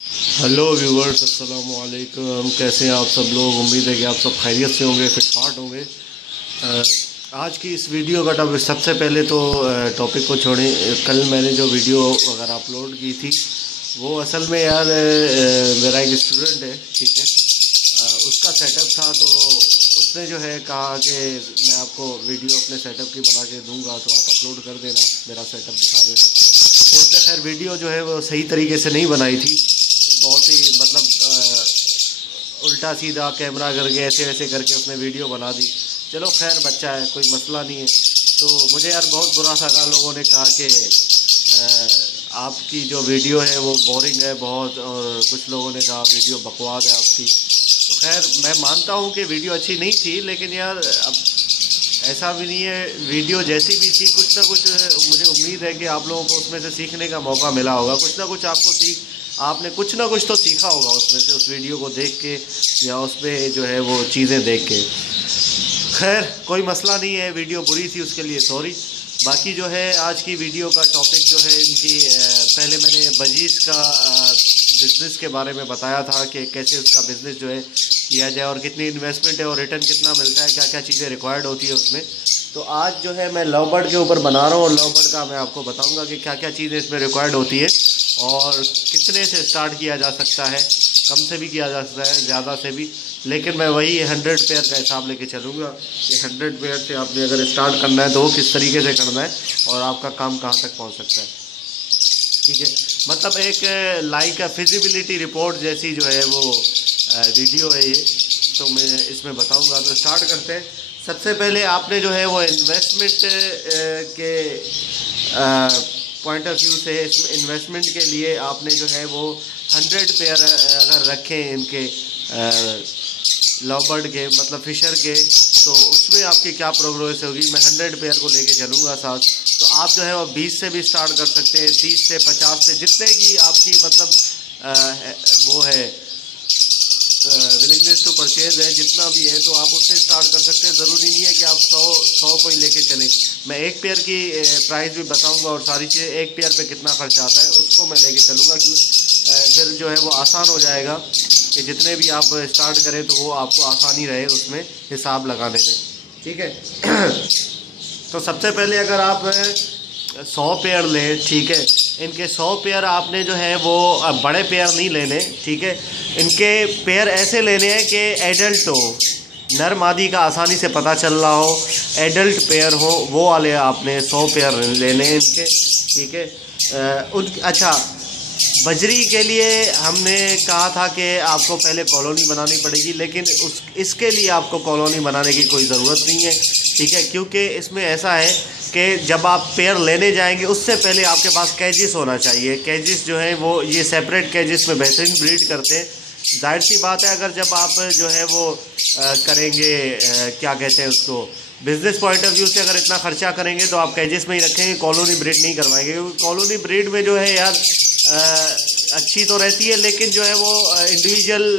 Hello viewers, अस्सलाम वालेकुम। कैसे हैं आप सब लोग? उम्मीद है कि आप सब खैरियत से होंगे, फिट फाट होंगे। आज की इस वीडियो का टॉपिक, सबसे पहले तो टॉपिक को छोड़ें। कल मैंने जो वीडियो वगैरह अपलोड की थी वो असल में यार मेरा एक स्टूडेंट है, ठीक है, उसका सेटअप था। तो उसने जो है कहा कि मैं आपको वीडियो अपने सेटअप की बना के दूंगा, तो आप अपलोड कर देना, मेरा सेटअप दिखा देना। तो उसने खैर वीडियो जो है वो सही तरीके से नहीं बनाई थी, बहुत ही मतलब उल्टा सीधा कैमरा करके ऐसे वैसे करके उसने वीडियो बना दी। चलो खैर, बच्चा है, कोई मसला नहीं है। तो मुझे यार बहुत बुरा लगा, लोगों ने कहा कि आपकी जो वीडियो है वो बोरिंग है बहुत, और कुछ लोगों ने कहा वीडियो बकवास है आपकी। तो खैर मैं मानता हूँ कि वीडियो अच्छी नहीं थी, लेकिन यार अब ऐसा भी नहीं है, वीडियो जैसी भी थी कुछ ना कुछ मुझे उम्मीद है कि आप लोगों को उसमें से सीखने का मौका मिला होगा। कुछ ना कुछ आपने कुछ ना कुछ तो सीखा होगा उसमें से, उस वीडियो को देख के या उस पर जो है वो चीज़ें देख के। खैर कोई मसला नहीं है, वीडियो बुरी थी उसके लिए सॉरी। बाकी जो है आज की वीडियो का टॉपिक जो है इनकी, पहले मैंने बजीज का बिज़नेस के बारे में बताया था कि कैसे उसका बिज़नेस जो है किया जाए और कितनी इन्वेस्टमेंट है और रिटर्न कितना मिलता है, क्या क्या चीज़ें रिक्वायर्ड होती है उसमें। तो आज जो है मैं लव बर्ड के ऊपर बना रहा हूँ, और लव बर्ड का मैं आपको बताऊँगा कि क्या क्या चीज़ें इसमें रिक्वायर्ड होती है और कितने से स्टार्ट किया जा सकता है। कम से भी किया जा सकता है, ज़्यादा से भी, लेकिन मैं वही 100 पेयर का हिसाब लेके चलूँगा कि 100 पेयर से आपने अगर स्टार्ट करना है तो वो किस तरीके से करना है और आपका काम कहाँ तक पहुँच सकता है, ठीक है। मतलब एक लाइक फिजिबिलिटी रिपोर्ट जैसी जो है वो वीडियो है ये, तो मैं इसमें बताऊँगा। तो स्टार्ट करते हैं। सबसे पहले आपने जो है वो इन्वेस्टमेंट के पॉइंट ऑफ व्यू से, इसमें इन्वेस्टमेंट के लिए आपने जो है वो 100 पेयर अगर रखें इनके लव बर्ड के, मतलब फिशर के, तो उसमें आपकी क्या प्रोग्रेस होगी। मैं 100 पेयर को लेके चलूँगा साथ। तो आप जो है वो 20 से भी स्टार्ट कर सकते हैं, 30 से 50 से, जितने की आपकी मतलब वो है विलिंगनेस टू परचेज है, जितना भी है, तो आप उससे स्टार्ट कर सकते हैं। ज़रूरी नहीं है कि आप 100 को ही लेके चलें। मैं एक पेयर की प्राइस भी बताऊंगा और सारी चीज़ें, एक पेयर पे कितना खर्चा आता है उसको मैं लेके चलूँगा, क्योंकि फिर जो है वो आसान हो जाएगा कि जितने भी आप स्टार्ट करें तो वो आपको आसानी रहे उसमें हिसाब लगाने में, ठीक है। तो सबसे पहले अगर आप 100 पेयर लें, ठीक है, इनके 100 पेयर आपने जो है वो बड़े पेयर नहीं लेने, ठीक है। इनके पेयर ऐसे लेने हैं कि एडल्ट हो, नर मादी का आसानी से पता चल रहा हो, एडल्ट पेयर हो, वो वाले आपने 100 पेयर लेने हैं इनके, ठीक है। अच्छा, बजरी के लिए हमने कहा था कि आपको पहले कॉलोनी बनानी पड़ेगी, लेकिन इसके लिए आपको कॉलोनी बनाने की कोई ज़रूरत नहीं है, ठीक है, क्योंकि इसमें ऐसा है कि जब आप पेयर लेने जाएंगे उससे पहले आपके पास कैजिस होना चाहिए। कैजिस जो है वो ये सेपरेट कैजिस में बेहतरीन ब्रीड करते हैं। जाहिर सी बात है, अगर जब आप जो है वो करेंगे, क्या कहते हैं उसको, बिज़नेस पॉइंट ऑफ व्यू से अगर इतना खर्चा करेंगे तो आप कैजिस में ही रखेंगे, कॉलोनी ब्रीड नहीं करवाएंगे, क्योंकि कॉलोनी ब्रीड में जो है यार अच्छी तो रहती है, लेकिन जो है वो इंडिविजुअल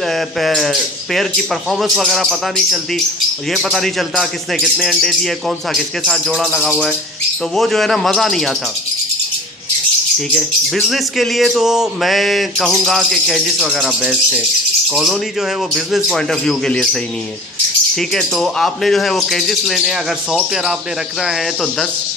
पेयर की परफॉर्मेंस वगैरह पता नहीं चलती, और ये पता नहीं चलता किसने कितने अंडे दिए, कौन सा किसके साथ जोड़ा लगा हुआ है, तो वो जो है ना मज़ा नहीं आता, ठीक है। बिज़नेस के लिए तो मैं कहूँगा कि कैजिस वगैरह बेस्ट है। कॉलोनी जो है वो बिज़नेस पॉइंट ऑफ व्यू के लिए सही नहीं है, ठीक है। तो आपने जो है वो कैजिस लेने हैं। अगर 100 पेयर आपने रखना है तो 10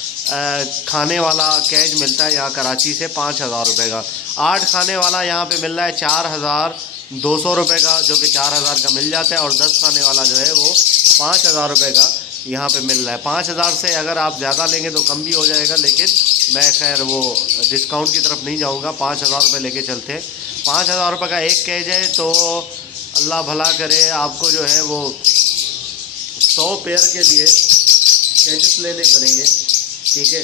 खाने वाला कैज मिलता है यहाँ कराची से 5,000 रुपये का। 8 खाने वाला यहाँ पे मिल रहा है 4,200 रुपये का, जो कि 4,000 का मिल जाता है, और 10 खाने वाला जो है वो 5,000 रुपये का यहाँ पे मिल रहा है। 5,000 से अगर आप ज़्यादा लेंगे तो कम भी हो जाएगा, लेकिन मैं खैर वो डिस्काउंट की तरफ नहीं जाऊँगा, 5,000 रुपये लेके चलते हैं। 5,000 रुपये का एक कैज है, तो अल्लाह भला करे, आपको जो है वो 100 पेयर के लिए कैजेस लेने पड़ेंगे, ठीक है।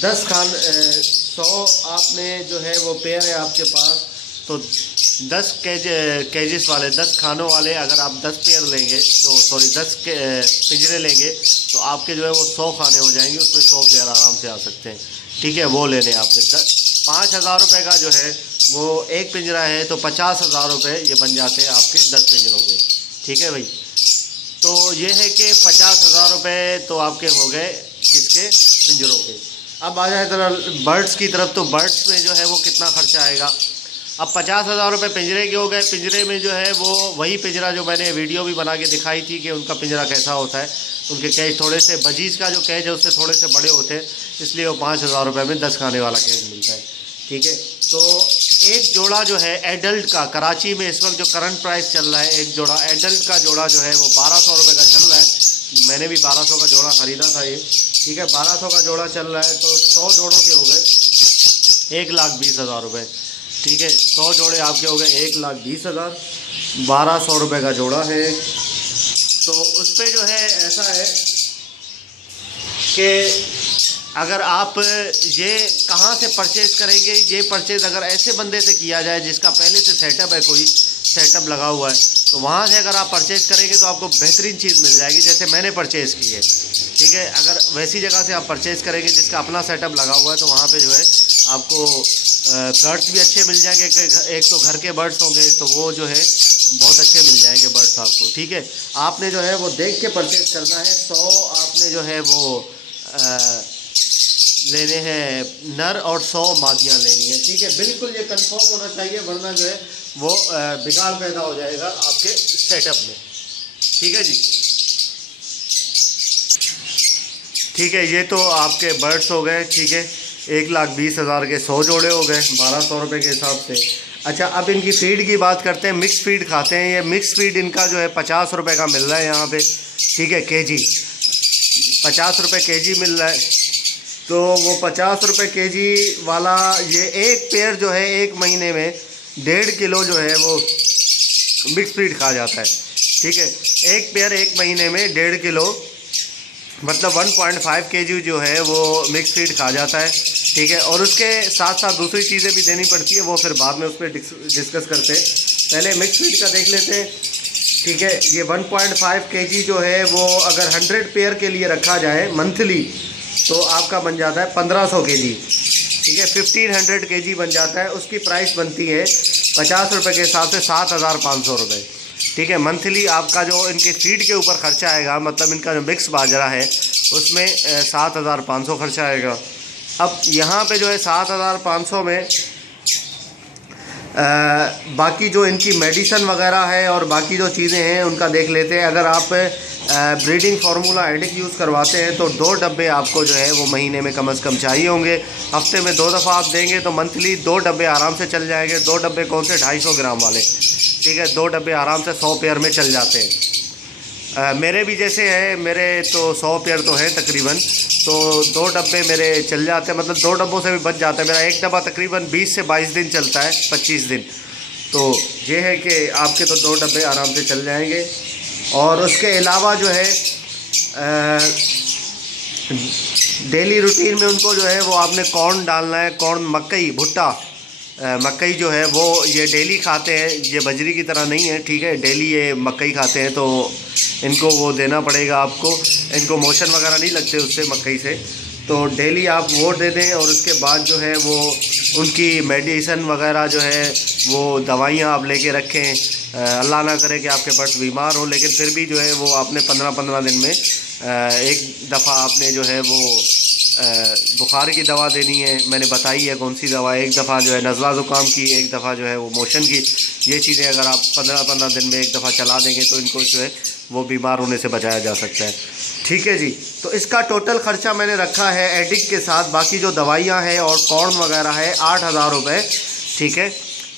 100 आपने जो है वो पेयर है आपके पास, तो 10 कैजेस वाले, 10 खानों वाले अगर आप 10 पेयर लेंगे, तो सॉरी 10 पिंजरे लेंगे, तो आपके जो है वो 100 खाने हो जाएंगे, उसमें 100 पेयर आराम से आ सकते हैं, ठीक है। वो लेने आपने 5,000 रुपये का जो है वो एक पिंजरा है, तो 50,000 रुपये ये बन जाते हैं आपके 10 पिंजरों के, ठीक है भाई। तो ये है कि 50,000 रुपये तो आपके हो गए इसके पिंजरों के। अब आ जाए जरा बर्ड्स की तरफ, तो बर्ड्स में जो है वो कितना खर्चा आएगा। अब 50,000 रुपये पिंजरे के हो गए। पिंजरे में जो है वो वही पिंजरा जो मैंने वीडियो भी बना के दिखाई थी कि उनका पिंजरा कैसा होता है। उनके कैज थोड़े से, बजीज का जो कैज है उससे थोड़े से बड़े होते हैं, इसलिए वो 5,000 रुपये में 10 खाने वाला कैज मिलता है। ठीक है, तो एक जोड़ा जो है एडल्ट का कराची में इस वक्त जो करंट प्राइस चल रहा है, एक जोड़ा एडल्ट का जोड़ा जो है वो 1200 रुपये का चल रहा है। मैंने भी 1200 का जोड़ा ख़रीदा था ये। ठीक है, 1200 का जोड़ा चल रहा है, तो 100 जोड़ों के हो गए 1,20,000 रुपये। ठीक है, 100 जोड़े आपके हो गए 1,20,000। 1200 रुपये का जोड़ा है। तो उस पर जो है ऐसा है कि अगर आप ये कहाँ से परचेज़ करेंगे, ये परचेज़ अगर ऐसे बंदे से किया जाए जिसका पहले से सेटअप है, कोई सेटअप लगा हुआ है, तो वहाँ से अगर आप परचेज़ करेंगे तो आपको बेहतरीन चीज़ मिल जाएगी, जैसे मैंने परचेज़ की है। ठीक है, अगर वैसी जगह से आप परचेज़ करेंगे जिसका अपना सेटअप लगा हुआ है, तो वहाँ पे जो है आपको बर्ड्स भी अच्छे मिल जाएंगे। एक तो घर के बर्ड्स होंगे, तो वो जो है बहुत अच्छे मिल जाएंगे बर्ड्स आपको। ठीक है, आपने जो है वो देख के परचेज़ करना है। 100 आपने जो है वो लेने हैं नर और 100 मादियाँ लेनी है। ठीक है, बिल्कुल ये कंफर्म होना चाहिए, वरना जो है वो बिगाड़ पैदा हो जाएगा आपके सेटअप में। ठीक है जी, ठीक है, ये तो आपके बर्ड्स हो गए। ठीक है, 1,20,000 के 100 जोड़े हो गए 1200 रुपये के हिसाब से। अच्छा, अब इनकी फीड की बात करते हैं। मिक्स फीड खाते हैं ये। मिक्स फीड इनका जो है 50 रुपये का मिल रहा है यहाँ पे। ठीक है, केजी 50 रुपये केजी मिल रहा है। तो वो 50 रुपये केजी वाला ये एक पेयर जो है एक महीने में 1.5 किलो जो है वो मिक्स फीड खा जाता है। ठीक है, एक पेयर एक महीने में 1.5 किलो मतलब 1.5 केजी जो है वो मिक्स फीड खा जाता है। ठीक है, और उसके साथ साथ दूसरी चीज़ें भी देनी पड़ती है, वो फिर बाद में उस पर डिस्कस करते हैं। पहले मिक्स फीड का देख लेते हैं। ठीक है, ये 1.5 केजी जो है वो अगर 100 पेयर के लिए रखा जाए मंथली, तो आपका बन जाता है 1500 केजी। ठीक है, 1500 केजी बन जाता है। उसकी प्राइस बनती है 50 रुपये के हिसाब से 7,500 रुपये। ठीक है, मंथली आपका जो इनके फीड के ऊपर खर्चा आएगा, मतलब इनका जो मिक्स बाजरा है उसमें 7,500 खर्चा आएगा। अब यहाँ पे जो है 7,500 में बाकी जो इनकी मेडिसन वगैरह है और बाकी जो चीज़ें हैं उनका देख लेते हैं। अगर आप ब्रीडिंग फार्मूला एडिक यूज़ करवाते हैं तो 2 डब्बे आपको जो है वो महीने में कम से कम चाहिए होंगे। हफ्ते में 2 दफ़ा आप देंगे तो मंथली 2 डब्बे आराम से चल जाएंगे। 2 डब्बे कौन से, 250 ग्राम वाले। ठीक है, 2 डब्बे आराम से 100 पेयर में चल जाते हैं। मेरे भी जैसे है, मेरे तो 100 पेयर तो हैं तकरीबन, तो 2 डब्बे मेरे चल जाते हैं, मतलब 2 डब्बों से भी बच जाता है। मेरा एक डब्बा तकरीबन 20 से 22 दिन चलता है, 25 दिन। तो ये है कि आपके तो 2 डब्बे आराम से चल जाएंगे। और उसके अलावा जो है डेली रूटीन में उनको जो है वो आपने कॉर्न डालना है। कॉर्न, मकई, भुट्टा, मकई जो है वो ये डेली खाते हैं, ये बजरी की तरह नहीं है। ठीक है, डेली ये मकई खाते हैं, तो इनको वो देना पड़ेगा आपको। इनको मोशन वगैरह नहीं लगते उससे, मकई से, तो डेली आप वो दे दें। और उसके बाद जो है वो उनकी मेडिसिन वगैरह जो है वो दवाइयाँ आप लेके रखें। अल्लाह ना करे कि आपके बर्ड्स बीमार हो, लेकिन फिर भी जो है वो आपने 15-15 दिन में एक दफ़ा आपने जो है वो बुखार की दवा देनी है। मैंने बताई है कौन सी दवा। एक दफ़ा जो है नज़ला ज़ुकाम की, एक दफ़ा जो है वो मोशन की। ये चीज़ें अगर आप 15-15 दिन में एक दफ़ा चला देंगे तो इनको जो है वो बीमार होने से बचाया जा सकता है। ठीक है जी, तो इसका टोटल ख़र्चा मैंने रखा है एडिक के साथ, बाकी जो दवाइयाँ हैं और कॉर्न वगैरह है, 8,000 रुपये। ठीक है,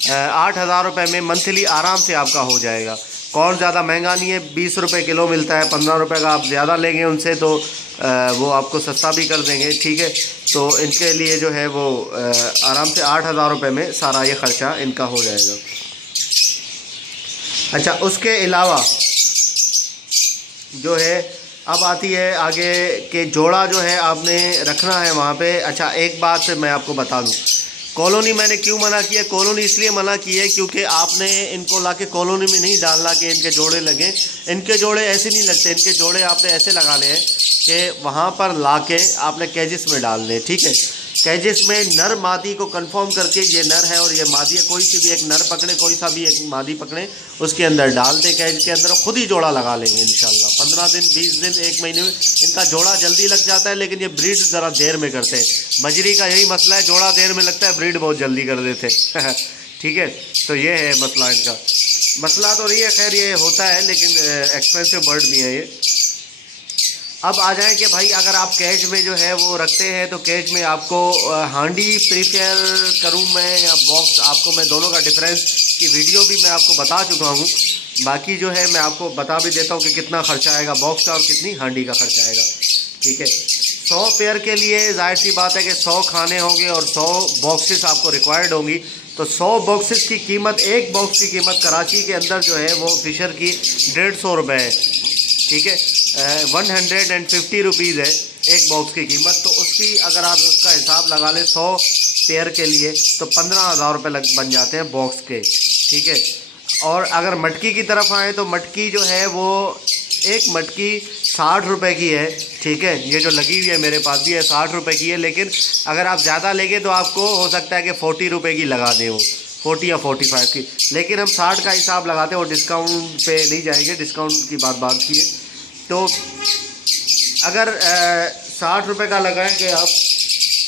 8,000 रुपये में मंथली आराम से आपका हो जाएगा। कॉर्न ज़्यादा महंगा नहीं है, 20 रुपये किलो मिलता है। 15 रुपये का आप ज़्यादा लेंगे उनसे तो वो आपको सस्ता भी कर देंगे। ठीक है, तो इनके लिए जो है वो आराम से 8,000 रुपये में सारा ये ख़र्चा इनका हो जाएगा। अच्छा, उसके अलावा जो है अब आती है आगे के जोड़ा जो है आपने रखना है वहाँ पे। अच्छा, एक बात मैं आपको बता दूँ, कॉलोनी मैंने क्यों मना किया। कॉलोनी इसलिए मना की है क्योंकि आपने इनको लाके कॉलोनी में नहीं डालना कि इनके जोड़े लगें। इनके जोड़े ऐसे नहीं लगते, इनके जोड़े आपने ऐसे लगाने हैं कि वहाँ पर लाके आपने कैजिस में डाल दें। ठीक है, कैजेस में नर मादी को कंफर्म करके ये नर है और ये मादी है, कोई सी भी एक नर पकड़े, कोई सा भी एक मादी पकड़े, उसके अंदर डाल दे कैज के अंदर, खुद ही जोड़ा लगा लेंगे इंशाल्लाह। 15 दिन 20 दिन 1 महीने में इनका जोड़ा जल्दी लग जाता है, लेकिन ये ब्रीड ज़रा देर में करते हैं। बजरी का यही मसला है, जोड़ा देर में लगता है, ब्रीड बहुत जल्दी कर देते हैं ठीक है, तो ये है मसला इनका। मसला तो नहीं है, खैर ये होता है, लेकिन एक्सपेंसिव बर्ड भी है ये। अब आ जाएं कि भाई अगर आप कैज में जो है वो रखते हैं तो कैज में आपको हांडी प्रीफेयर करूं मैं या बॉक्स, आपको मैं दोनों का डिफरेंस की वीडियो भी मैं आपको बता चुका हूं। बाकी जो है मैं आपको बता भी देता हूं कि कितना खर्चा आएगा बॉक्स का और कितनी हांडी का खर्चा आएगा। ठीक है, 100 पेयर के लिए जाहिर सी बात है कि 100 खाने होंगे और 100 बॉक्सेस आपको रिक्वायर्ड होंगी। तो 100 बॉक्सेस की कीमत, एक बॉक्स की कीमत कराची के अंदर जो है वो फिशर की 150 रुपये है। ठीक है, 150 रुपीज़ है एक बॉक्स की कीमत। तो उसकी अगर आप उसका हिसाब लगा लें 100 पेयर के लिए तो 15,000 रुपये बन जाते हैं बॉक्स के। ठीक है, और अगर मटकी की तरफ आए तो मटकी जो है वो एक मटकी 60 रुपये की है। ठीक है, ये जो लगी हुई है मेरे पास भी है 60 रुपये की है, लेकिन अगर आप ज़्यादा लेंगे तो आपको हो सकता है कि 40 रुपये की लगा दें, वो 40 या 45 की, लेकिन हम 60 का हिसाब लगाते हैं और डिस्काउंट पे नहीं जाएंगे, डिस्काउंट की बात की है। तो अगर 60 रुपये का लगाएंगे आप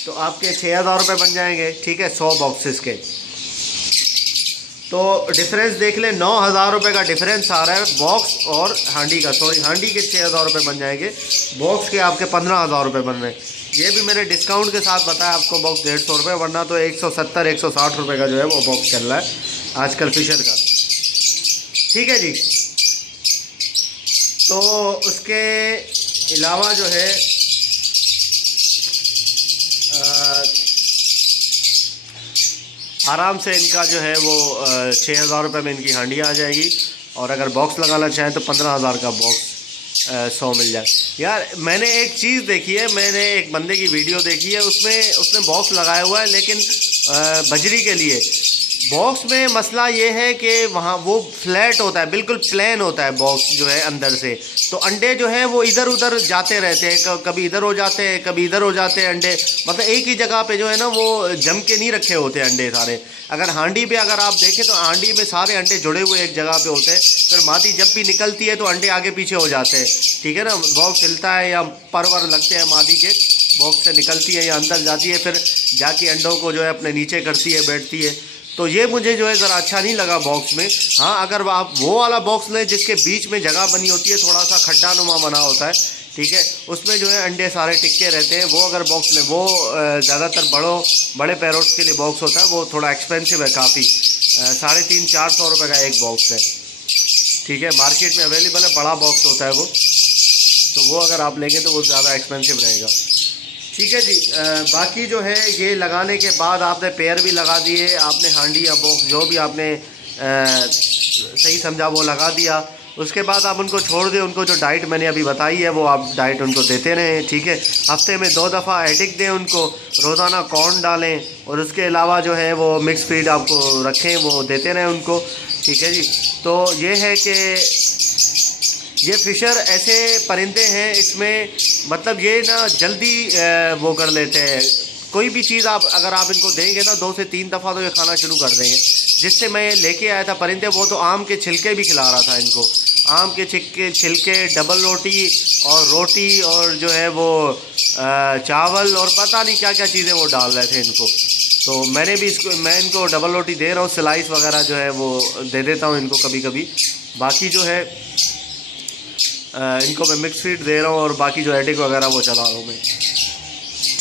तो आपके 6,000 रुपये बन जाएंगे। ठीक है, 100 बॉक्सेस के। तो डिफरेंस देख लें, 9,000 रुपये का डिफरेंस आ रहा है बॉक्स और हांडी का। सॉरी, हांडी के 6,000 रुपये बन जाएंगे, बॉक्स के आपके 15,000 रुपये बन रहे हैं। ये भी मैंने डिस्काउंट के साथ बताया आपको, बॉक्स 150 रुपये, वरना तो 170-160 रुपये का जो है वो बॉक्स चल रहा है आजकल फिशर का। ठीक है जी, तो उसके अलावा जो है आराम से इनका जो है वो 6,000 रुपये में इनकी हांडी आ जाएगी, और अगर बॉक्स लगाना चाहें तो 15,000 का बॉक्स 100 मिल जाए। यार मैंने एक चीज़ देखी है, मैंने एक बंदे की वीडियो देखी है, उसमें उसने बॉक्स लगाया हुआ है, लेकिन बजरी के लिए बॉक्स में मसला ये है कि वहाँ वो फ्लैट होता है, बिल्कुल प्लेन होता है बॉक्स जो है अंदर से, तो अंडे जो है वो इधर उधर जाते रहते हैं, कभी इधर हो जाते हैं कभी इधर हो जाते हैं अंडे, मतलब एक ही जगह पे जो है ना वो जम के नहीं रखे होते अंडे सारे। अगर हांडी पे अगर आप देखें तो हांडी में सारे अंडे जुड़े हुए एक जगह पे होते हैं, फिर मादी जब भी निकलती है तो अंडे आगे पीछे हो जाते हैं। ठीक है ना, बॉक्स हिलता है या परवर लगते हैं मादी के, बॉक्स से निकलती है या अंदर जाती है, फिर जाके अंडों को जो है अपने नीचे करती है, बैठती है। तो ये मुझे जो है ज़रा अच्छा नहीं लगा बॉक्स में। हाँ, अगर आप वो वाला बॉक्स लें जिसके बीच में जगह बनी होती है, थोड़ा सा खड्डा नुमा बना होता है, ठीक है, उसमें जो है अंडे सारे टिक्के रहते हैं, वो अगर बॉक्स में, वो ज़्यादातर बड़े पैरोट्स के लिए बॉक्स होता है, वो थोड़ा एक्सपेंसिव है काफ़ी, 350-400 रुपये का एक बॉक्स है। ठीक है, मार्केट में अवेलेबल है, बड़ा बॉक्स होता है वो, तो वो अगर आप लेंगे तो वो ज़्यादा एक्सपेंसिव रहेगा। ठीक है जी, बाकी जो है ये लगाने के बाद आपने पेयर भी लगा दिए, आपने हांडी या बॉक्स जो भी आपने सही समझा वो लगा दिया, उसके बाद आप उनको छोड़ दें। उनको जो डाइट मैंने अभी बताई है वो आप डाइट उनको देते रहें। ठीक है, हफ्ते में 2 दफ़ा एडिक दें उनको, रोज़ाना कॉर्न डालें, और उसके अलावा जो है वो मिक्स फीड आपको रखें, वो देते रहें उनको। ठीक है जी, तो ये है कि ये फ़िशर ऐसे परिंदे हैं, इसमें मतलब ये ना जल्दी वो कर लेते हैं, कोई भी चीज़ अगर आप इनको देंगे ना 2 से 3 दफ़ा तो ये खाना शुरू कर देंगे। जिससे मैं लेके आया था परिंदे, वो तो आम के छिलके भी खिला रहा था इनको, आम के छिलके, डबल रोटी और जो है वो चावल और पता नहीं क्या क्या चीज़ें वो डाल रहे थे इनको। तो मैं इनको डबल रोटी दे रहा हूँ, स्लाइस वगैरह जो है वो दे देता हूँ इनको कभी कभी। बाकी जो है इनको मैं मिक्स फीड दे रहा हूँ, और बाकी जो एडिक वगैरह वो चला रहा हूँ मैं।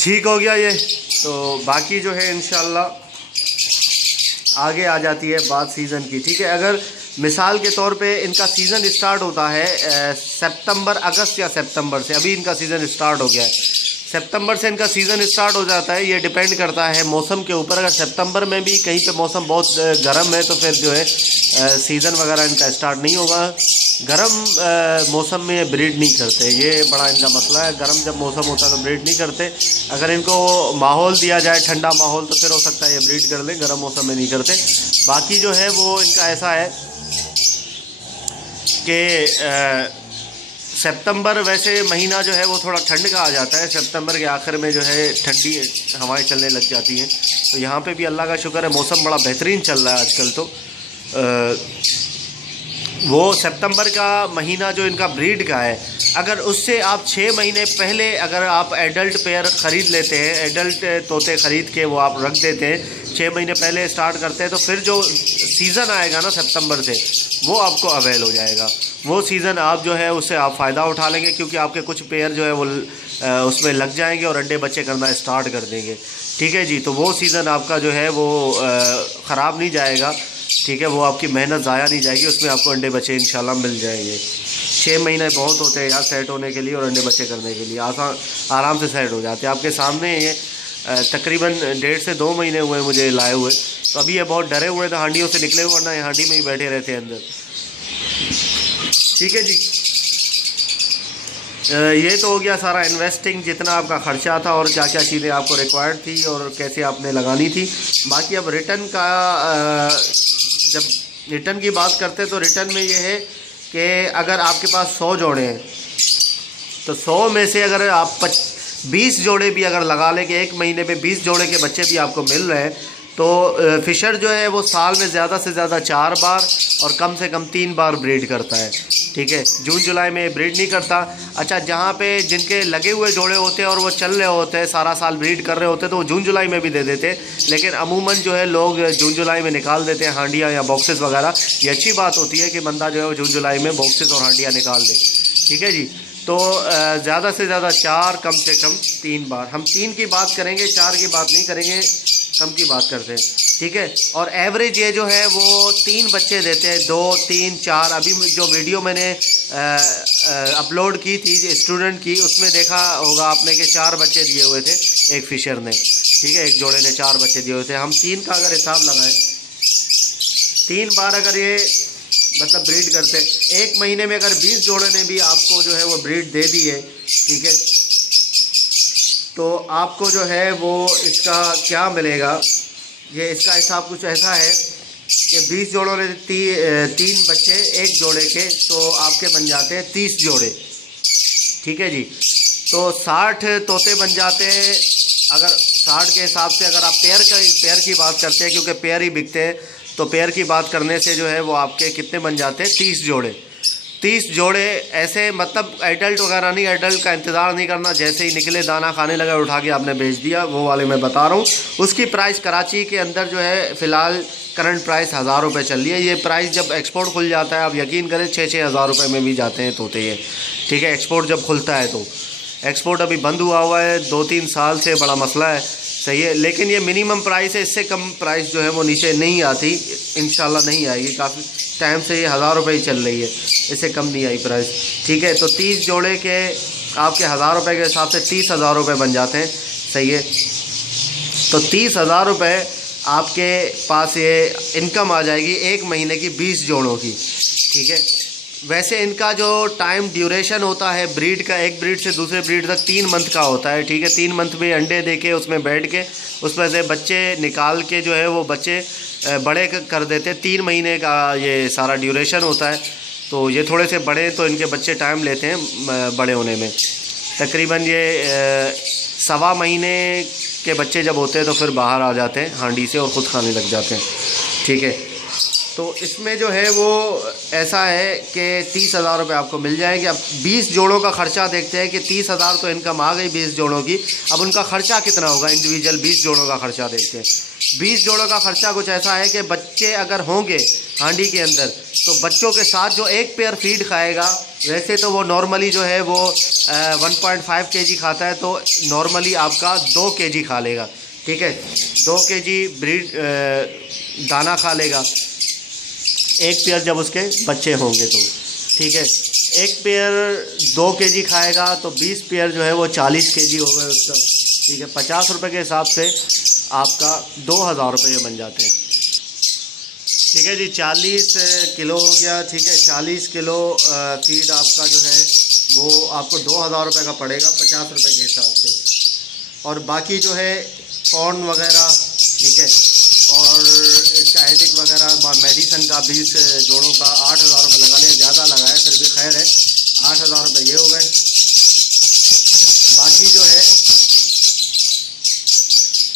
ठीक हो गया ये, तो बाकी जो है इंशाल्लाह आगे आ जाती है बात सीज़न की। ठीक है, अगर मिसाल के तौर पे इनका सीज़न स्टार्ट होता है अगस्त या सितंबर से, अभी इनका सीज़न स्टार्ट हो गया है, सितंबर से इनका सीज़न स्टार्ट हो जाता है। ये डिपेंड करता है मौसम के ऊपर, अगर सितंबर में भी कहीं पे मौसम बहुत गर्म है तो फिर जो है सीज़न वगैरह इनका स्टार्ट नहीं होगा। गर्म मौसम में ब्रीड नहीं करते, ये बड़ा इनका मसला है, गर्म जब मौसम होता है तो ब्रीड नहीं करते। अगर इनको माहौल दिया जाए ठंडा माहौल तो फिर हो सकता है ये ब्रीड कर ले, गर्म मौसम में नहीं करते। बाकी जो है वो इनका ऐसा है कि सितंबर वैसे महीना जो है वो थोड़ा ठंड का आ जाता है। सितंबर के आखिर में जो है ठंडी हवाएं चलने लग जाती हैं। तो यहाँ पे भी अल्लाह का शुक्र है, मौसम बड़ा बेहतरीन चल रहा है आजकल। तो वो सितंबर का महीना जो इनका ब्रीड का है, अगर उससे आप 6 महीने पहले अगर आप एडल्ट पेयर ख़रीद लेते हैं, एडल्ट तोते ख़रीद के वो आप रख देते हैं, 6 महीने पहले स्टार्ट करते हैं, तो फिर जो सीज़न आएगा ना सितंबर से, वो आपको अवेल हो जाएगा। वो सीज़न आप जो है उससे आप फ़ायदा उठा लेंगे, क्योंकि आपके कुछ पेयर जो है वो उसमें लग जाएंगे और अंडे बच्चे करना स्टार्ट कर देंगे। ठीक है जी। तो वो सीज़न आपका जो है वो ख़राब नहीं जाएगा। ठीक है, वो आपकी मेहनत ज़ाया नहीं जाएगी, उसमें आपको अंडे बच्चे इंशाल्लाह मिल जाएंगे। 6 महीने बहुत होते हैं यार सेट होने के लिए और अंडे बच्चे करने के लिए, आराम से सेट हो जाते हैं। आपके सामने ये तकरीबन 1.5 से 2 महीने हुए मुझे लाए हुए। तो अभी ये बहुत डरे हुए थे, हांडियों से निकले हुए, वरना ये हांडी में ही बैठे रहते हैं अंदर। ठीक है जी। ये तो हो गया सारा इन्वेस्टिंग, जितना आपका ख़र्चा था और क्या क्या चीज़ें आपको रिक्वायर्ड थी और कैसे आपने लगानी थी। बाकी अब रिटर्न का जब रिटर्न की बात करते हैं तो रिटर्न में ये है कि अगर आपके पास 100 जोड़े हैं तो 100 में से अगर आप 20 जोड़े भी अगर लगा लें कि एक महीने में 20 जोड़े के बच्चे भी आपको मिल रहे हैं, तो फ़िशर जो है वो साल में ज़्यादा से ज़्यादा 4 बार और कम से कम 3 बार ब्रीड करता है। ठीक है, जून जुलाई में ब्रीड नहीं करता। अच्छा, जहाँ पे जिनके लगे हुए जोड़े होते हैं और वो चल रहे होते हैं, सारा साल ब्रीड कर रहे होते हैं, तो वो जून जुलाई में भी दे देते हैं। लेकिन अमूमन जो है लोग जून जुलाई में निकाल देते हैं हांडियाँ या बॉक्सेस वगैरह। ये अच्छी बात होती है कि बंदा जो है वो जून जुलाई में बॉक्सेस और हांडियाँ निकाल दे। ठीक है जी। तो ज़्यादा से ज़्यादा 4, कम से कम 3 बार। हम 3 की बात करेंगे, 4 की बात नहीं करेंगे, कम की बात करते हैं। ठीक है, और एवरेज ये जो है वो 3 बच्चे देते हैं, 2, 3, 4। अभी जो वीडियो मैंने अपलोड की थी स्टूडेंट की, उसमें देखा होगा आपने कि 4 बच्चे दिए हुए थे एक फ़िशर ने। ठीक है, एक जोड़े ने 4 बच्चे दिए हुए थे। हम 3 का अगर हिसाब लगाएं, 3 बार अगर ये मतलब ब्रीड करते, एक महीने में अगर 20 जोड़े ने भी आपको जो है वो ब्रीड दे दी है, ठीक है, तो आपको जो है वो इसका क्या मिलेगा, ये इसका हिसाब कुछ ऐसा है कि 20 जोड़ों ने 3 बच्चे एक जोड़े के, तो आपके बन जाते हैं 30 जोड़े। ठीक है जी। तो 60 तोते बन जाते हैं। अगर 60 के हिसाब से अगर आप पेयर की बात करते हैं, क्योंकि पेयर ही बिकते हैं, तो पेयर की बात करने से जो है वो आपके कितने बन जाते हैं, 30 जोड़े। 30 जोड़े ऐसे, मतलब एडल्ट वगैरह नहीं, एडल्ट का इंतज़ार नहीं करना, जैसे ही निकले दाना खाने लगा उठा के आपने बेच दिया, वो वाले मैं बता रहा हूँ। उसकी प्राइस कराची के अंदर जो है फ़िलहाल करंट प्राइस 1000 रुपये चल रही है। ये प्राइस जब एक्सपोर्ट खुल जाता है, आप यकीन करें 6-6 हज़ार रुपये में भी जाते हैं तोते ये। ठीक है, एक्सपोर्ट जब खुलता है तो। एक्सपोर्ट अभी बंद हुआ है 2-3 साल से, बड़ा मसला है। सही है, लेकिन ये मिनिमम प्राइस है, इससे कम प्राइस जो है वो नीचे नहीं आती, इंशाल्लाह नहीं आएगी। काफ़ी टाइम से ये 1000 रुपये ही चल रही है, इससे कम नहीं आई प्राइस। ठीक है, तो 30 जोड़े के आपके 1000 रुपये के हिसाब से 30,000 रुपये बन जाते हैं। सही है, तो 30,000 रुपये आपके पास ये इनकम आ जाएगी एक महीने की 20 जोड़ों की। ठीक है, वैसे इनका जो टाइम ड्यूरेशन होता है ब्रीड का, एक ब्रीड से दूसरे ब्रीड तक 3 मंथ का होता है। ठीक है, 3 मंथ में अंडे दे के उसमें बैठ के उसमें से बच्चे निकाल के जो है वो बच्चे बड़े कर देते हैं। 3 महीने का ये सारा ड्यूरेशन होता है। तो ये थोड़े से बड़े, तो इनके बच्चे टाइम लेते हैं बड़े होने में। तकरीबन ये 1.25 महीने के बच्चे जब होते हैं तो फिर बाहर आ जाते हैं हांडी से और ख़ुद खाने लग जाते हैं। ठीक है, तो इसमें जो है वो ऐसा है कि 30,000 रुपये आपको मिल जाएंगे। अब 20 जोड़ों का ख़र्चा देखते हैं कि 30,000 तो इनकम आ गई 20 जोड़ों की। अब उनका ख़र्चा कितना होगा इंडिविजुअल 20 जोड़ों का ख़र्चा देखते हैं। 20 जोड़ों का ख़र्चा कुछ ऐसा है कि बच्चे अगर होंगे हांडी के अंदर, तो बच्चों के साथ जो एक पेयर फीड खाएगा, वैसे तो वो नॉर्मली जो है वो 1.5 kg खाता है, तो नॉर्मली आपका 2 kg खा लेगा। ठीक है, 2 kg ब्रीड दाना खा लेगा एक पेयर जब उसके बच्चे होंगे तो। ठीक है, एक पेयर 2 kg खाएगा तो 20 पेयर जो है वो 40 kg हो गए उसका। ठीक है, 50 रुपये के हिसाब से आपका 2000 रुपये बन जाते हैं। ठीक है जी, 40 किलो हो गया। ठीक है, 40 किलो फीड आपका जो है वो आपको 2000 रुपये का पड़ेगा 50 रुपये के हिसाब से। और बाकी जो है कॉर्न वगैरह, ठीक है, और इसका एडिक वगैरह मेडिसन का 20 जोड़ों का 8000 रुपये लगा लें, ज़्यादा लगाए फिर भी खैर है, 8,000 रुपये ये हो गए। बाकी जो है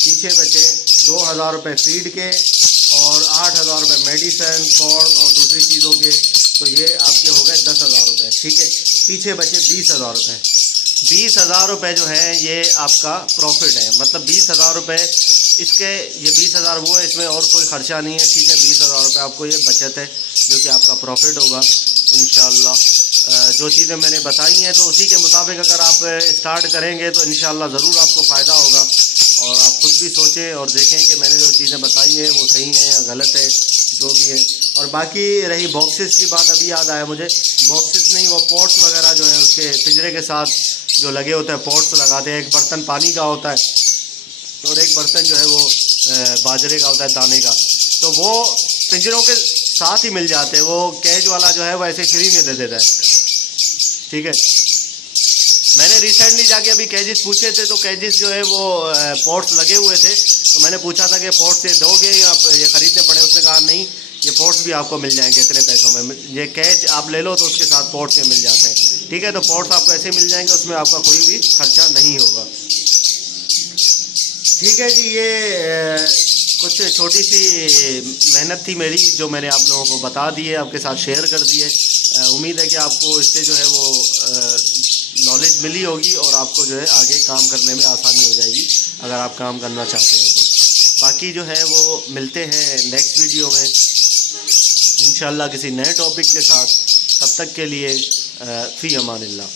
पीछे बचे 2,000 रुपये फीड के और 8,000 रुपये मेडिसन, कॉर्न और दूसरी चीज़ों के, तो ये आपके हो गए 10,000 रुपये। ठीक है, पीछे बचे 20,000 रुपये। 20,000 रुपये जो है ये आपका प्रॉफिट है, मतलब 20,000 रुपये इसके, ये 20,000 वो है, इसमें और कोई ख़र्चा नहीं है। ठीक है, 20,000 रुपये आपको ये बचत है जो कि आपका प्रॉफिट होगा इंशाल्लाह। जो चीज़ें मैंने बताई हैं तो उसी के मुताबिक अगर आप स्टार्ट करेंगे तो इंशाल्लाह ज़रूर आपको फ़ायदा होगा। और आप खुद भी सोचें और देखें कि मैंने जो चीज़ें बताई हैं वो सही हैं या गलत है, जो भी है। और बाकी रही बॉक्सेस की बात, अभी याद आया मुझे, बॉक्सेस नहीं, वो पॉट्स वगैरह जो है उसके पिंजरे के साथ जो लगे होते हैं, पॉट्स लगाते हैं। एक बर्तन पानी का होता है और एक बर्तन जो है वो बाजरे का होता है, दाने का, तो वो पिंजरों के साथ ही मिल जाते हैं। वो कैज वाला जो है वो ऐसे फ्री में दे देता है। ठीक है, मैंने रिसेंटली जाके अभी कैजिस पूछे थे, तो कैजिस जो है वो पॉट्स लगे हुए थे, तो मैंने पूछा था कि पॉट्स ये दोगे या ये ख़रीदने पड़े। उसने कहा नहीं, ये पॉट्स भी आपको मिल जाएंगे इतने पैसों में। ये कैच आप ले लो तो उसके साथ पॉट्स में मिल जाते हैं। ठीक है, तो पॉट्स आपको ऐसे मिल जाएंगे, उसमें आपका कोई भी खर्चा नहीं होगा। ठीक है जी, ये कुछ छोटी सी मेहनत थी मेरी जो मैंने आप लोगों को बता दी है, आपके साथ शेयर कर दी है। उम्मीद है कि आपको इससे जो है वो नॉलेज मिली होगी और आपको जो है आगे काम करने में आसानी हो जाएगी अगर आप काम करना चाहते हैं तो। बाकी जो है वो मिलते हैं नेक्स्ट वीडियो में इंशाल्लाह किसी नए टॉपिक के साथ। तब तक के लिए फ़ी अमानिल्लाह।